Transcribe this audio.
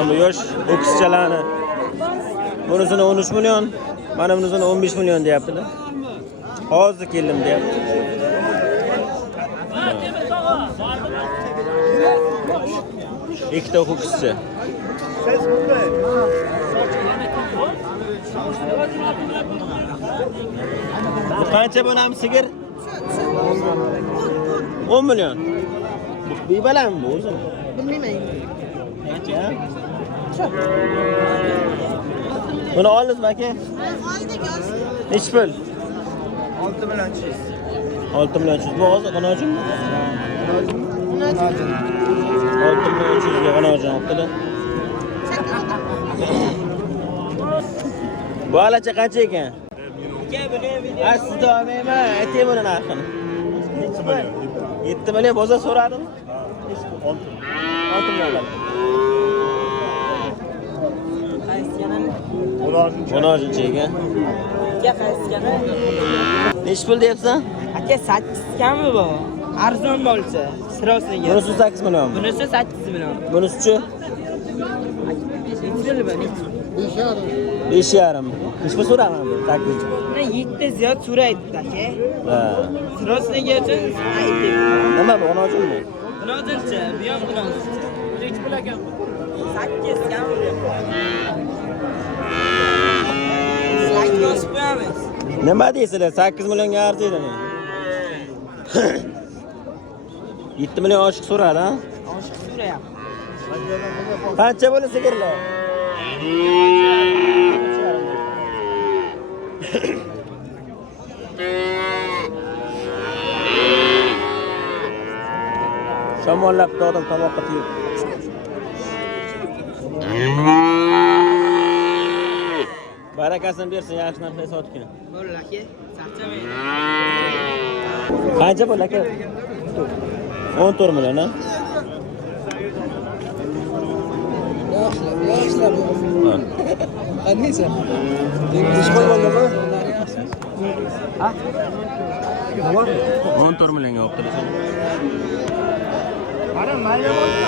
Ama yosh o'kischalarni. Bunisini 13 million, mana bunisini 15 million deyaptilar. Hozir keldim deyapti. Ikkita o'quvchisi. Bu qancha bo'lami sigir? 10 million. Bu balam bu o'zi. Bilmayman. Qancha? Buni oldingizmi aka? Nech pul? 6 million 6 million 300. Bu hozir qanojim? 6 million 300 ga qanojim olibdi. Bu alacha qancha ekan? Ha, siz davomiymi? Ayting buni narxini. 7 million bozor so'radimi? 6 million. 10 ekan. Aka qaysigani? Nech pul deyapsan? Aka 8 kami bu. Arzon bo'lsa, sirosiga. Bunisi 8 million. Bunisi 8 million. Bunisi-chi? 5,5. Nech pul so'raman bu 8? Mana 7 ziyod so'raydi aka. Ha. Sirosiga uchun aytdim. Nima bu onojimmi? Bunozilcha, bu ham bunozilcha. Nech pul ekan bu? 8 kami. Saytimiz qo'yamiz. Nima deysizlar? 8 millionga arziydimi? 7 million oshiq so'radi, ha? Oshiq so'rayapti. Qancha bo'lsa sigirlar? Shamollab dodim tomoqqa tegib. Barakasini bersin, yaxshi narsa sotgan. Bo'ldi aka, charchamang. Qancha bo'ldi aka? 14 million, ha? Yaxshilab. Qaniysa? Dengiz qo'yganmi? Ha? Nima? 14 millionga olibdilar. Qara, mayli bo'lsin.